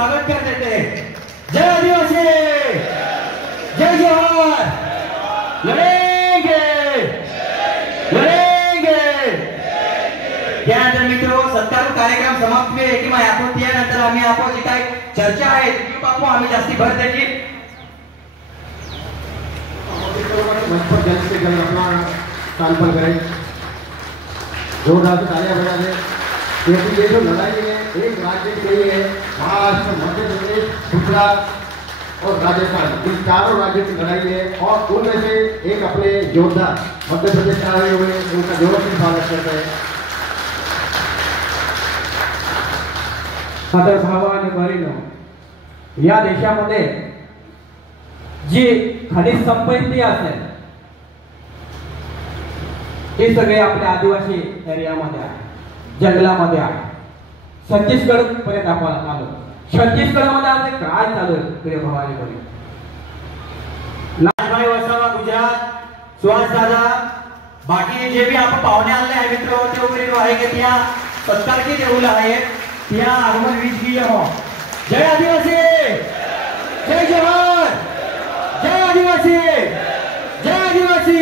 स्वागत कर देते हैं। जय आदिवासी, जय जोहार, लड़ेंगे लड़ेंगे। त्यानंतर मित्रों सत्कार कार्यक्रम समाप्त हुए किंवा यापूर्वी त्यानंतर आम्ही आपण जी काही चर्चा आहे ती बापू आम्ही जास्ती भर द्यायची। कानपल करें जोरदार से तालियां बजा दें क्योंकि ये जो लड़ाई है एक राज्य के लिए है। महाराष्ट्र, मध्य प्रदेश, गुजरात और राजस्थान इन चारों राज्यों की लड़ाई है और उनमें से एक अपने योद्धा मध्य प्रदेश से आए हुए उनका जोर से स्वागत करते हैं। आदर भावाने बहिणो, या देशामध्ये जी खनिज संपत्ती असेल हे सगळे आपल्या आदिवासी एरियामध्ये आहे, जंगलामध्ये आहे। छत्तीसगड पर्यंत आपण आलो। छत्तीसगड मध्ये आज काय चालू आहे प्रिय भावाने बहिणो? लालभाई वसावा गुजरात, सुहास दादा, बाकी जे भी आपण पाहुणे आले आहे मित्र ते वगैरे आहे की त्या सत्कार की देऊला आहे त्या आगमन वीज की हो। जय आदिवासी, जय जोहार, जय आदिवासी, जय आदिवासी।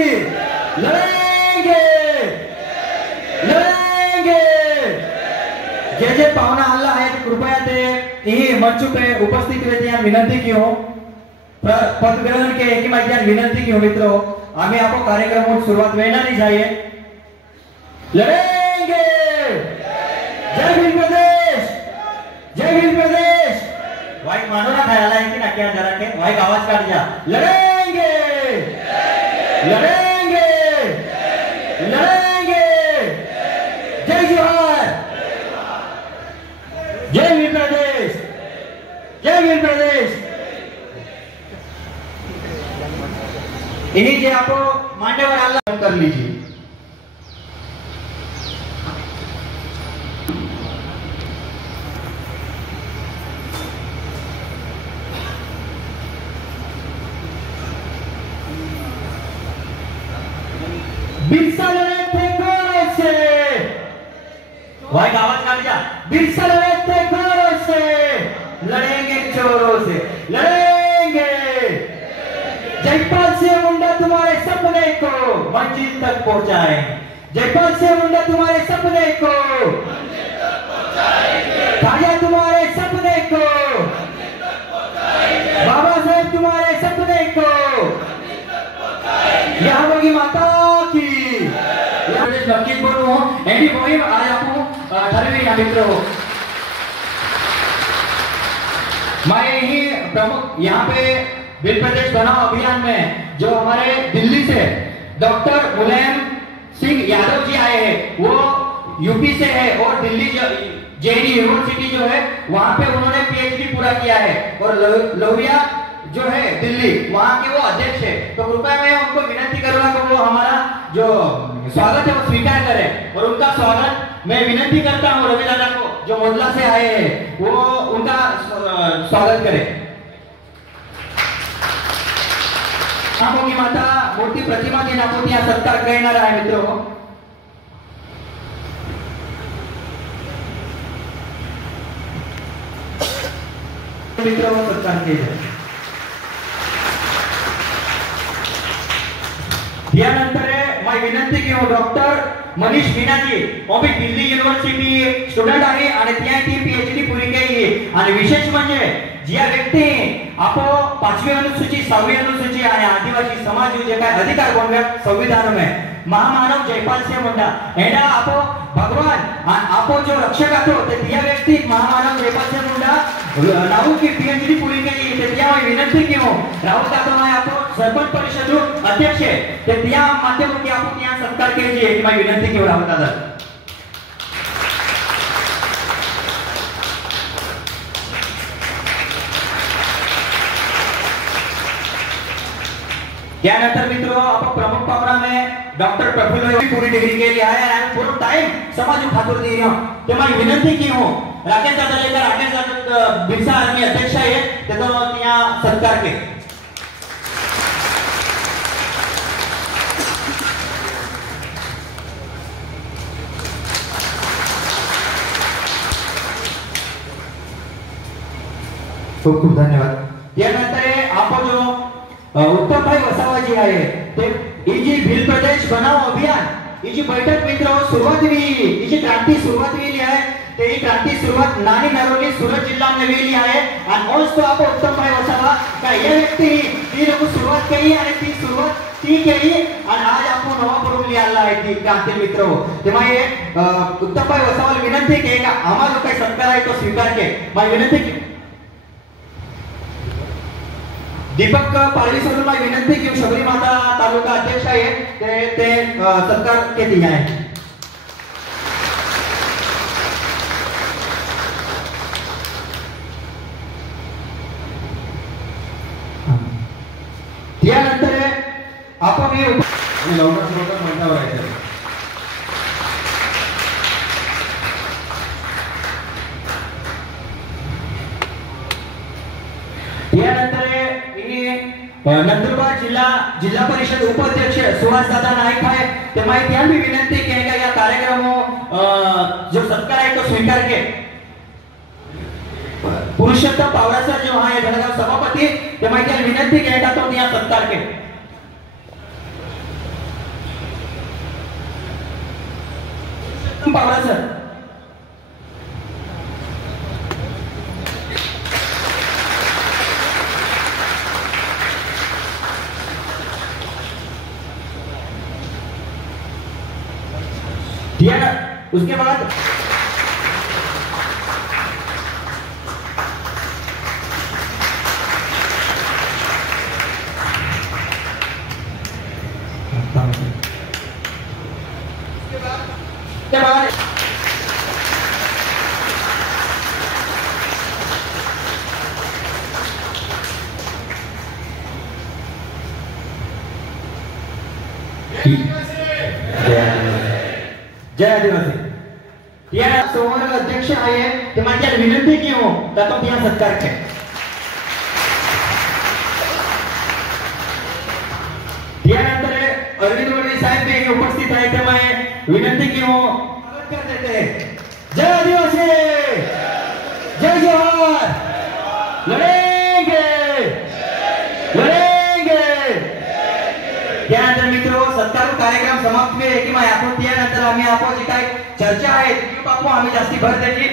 लड़ेंगे लड़ेंगे। जे पाहुणा आला आहे कृपया ते ही मंच पे उपस्थित रहते हैं। विनंती की हो पद ग्रहण के कि मैं विनंती की हो मित्रों आम्ही आपको कार्यक्रम की शुरुआत वेना नहीं जाइए। लड़ेंगे। जय भीम प्रदेश, जय भीम प्रदेश। वाइक मानो ना खाया है कि ना क्या जरा के वाइक आवाज काट जा। लड़ेंगे लड़ेंगे लड़ेंगे। जय जोहार, जय भीम प्रदेश, जय भीम प्रदेश। इन्हीं जे आपको मान्यवर आला कर लीजिए। बिरसा लड़े थे घोड़ों से, वाइक आवाज काट जा। बिरसा लड़े थे घोड़ों से, लड़ेंगे चोरों से, लड़ेंगे। जयपाल से मुंडा तुम्हारे सपने को मंजिल तक पहुंचाए। जयपाल से मुंडा तुम्हारे सपने को मंजिल तक पहुंचाएंगे। ताजा तुम्हारे सपने को मंजिल तक पहुंचाएंगे। बाबा साहेब तुम्हारे सपने को मंजिल तक पहुंचाएंगे। यहाँ होगी माता की नक्कीच बोलू एंडी मोहिम आज आपको ठरवी या मित्र हो। मैं ही प्रमुख यहाँ पे बिल प्रदेश बनाओ अभियान में जो हमारे दिल्ली से डॉक्टर मुलायम सिंह यादव जी आए हैं, वो यूपी से है और दिल्ली जेएनयू यूनिवर्सिटी जो है वहां पे उन्होंने पीएचडी पूरा किया है और लोहिया जो है दिल्ली वहां के वो अध्यक्ष है। तो कृपया मैं उनको विनती करूंगा कि वो हमारा जो स्वागत है वो स्वीकार करें और उनका स्वागत मैं विनती करता हूँ रवि दादा को जो मोडला से आए हैं वो उनका स्वागत करें। आपको की माता मूर्ति प्रतिमा के नापों यहाँ सत्कार करना रहा है मित्रों। मित्रों सत्कार कीजिए। यानंतर मैं विनंती की हूँ डॉक्टर मनीष मीना जी वो भी दिल्ली यूनिवर्सिटी स्टुडंट आहे आणि त्या ती पीएचडी पूरी केली आणि विशेष म्हणजे ज्या व्यक्ती आपो 5वी अनुसूची 6वी अनुसूची आणि आदिवासी समाज जे काय अधिकार बनव्या संविधान में महामानव जयपाल सिंह मुंडा एडा आपो भगवान आपो जो रक्षक आतो ते त्या व्यक्ती महामानव जयपाल सिंह मुंडा नाऊ की पीएचडी पूरी केली ते त्या मैं विनंती की हूँ राहुल दादा मैं आपो सरपंच परिषद अध्यक्ष ते त्या माध्यमातून आपो त्या सत्कार कीजिए कि मैं विनंती की हूँ राहुल दादा। त्यानंतर मित्रों आप प्रमुख पावरा में डॉक्टर प्रफुल्ल भी पूरी डिग्री के लिए आया है पूरा टाइम समाज खातिर दे रहा हूं। तो मैं विनंती की हूं राकेश दादा लेकर राकेश दादा बिरसा आर्मी अध्यक्ष है ते तो यहाँ सत्कार के खूप खूप धन्यवाद. त्यानंतर आपण जो उत्तमभाई वसावा जी आहे ते ही जी भिल प्रदेश बनाव अभियान ही जी बैठक मित्र सुरुवात हुई ही जी क्रांती सुरुवात हुई आहे ते ही क्रांती सुरुवात नानी नरोली सूरत जिल्हा में हुई आहे आणि आज तो आपण उत्तमभाई वसावा का या व्यक्ती ती लोक सुरुवात केली आणि ती सुरुवात ती केली आणि आज आपण नवा करून लिहायला आहे ती क्रांती मित्र तेव्हा हे उत्तमभाई वसावाला विनंती की का आम्हाला जो काही सत्कार आहे तो स्वीकार के माझी विनंती की दीपक पालवी सरांना विनंती की शबरी माता तालुका अध्यक्ष आहे ते सत्कार केली आहे. त्यानंतर आपण हे लवकर मंचावर आहे. त्यानंतर नंदुरबार जिल्हा परिषद उपाध्यक्ष सुहास दादा नाईक आहे तेव्हा त्यांनी विनंती की का या कार्यक्रम जो सत्कार आहे तो स्वीकार के पुरुषोत्तम पावरासर जो आहे जळगाव सभापती तेव्हा त्यांनी विनंती की का तो या सत्कार के पावरासर उसके बाद जय आदिवासी या सोमवार अध्यक्ष आहे ते माझ्या विनंती की हो तर तो या सत्कार के त्यानंतर अरविंद वडवे साहेब हे उपस्थित आहे तेव्हा विनंती की हो कर देते. जय आदिवासी जय जोहार लढेंगे लढेंगे. त्यानंतर मित्रो सत्कार कार्यक्रम समाप्त हुए की आपण त्यानंतर आम्ही आपण जी काही चर्चा आहे बापू आम्ही जास्ती भर द्यायची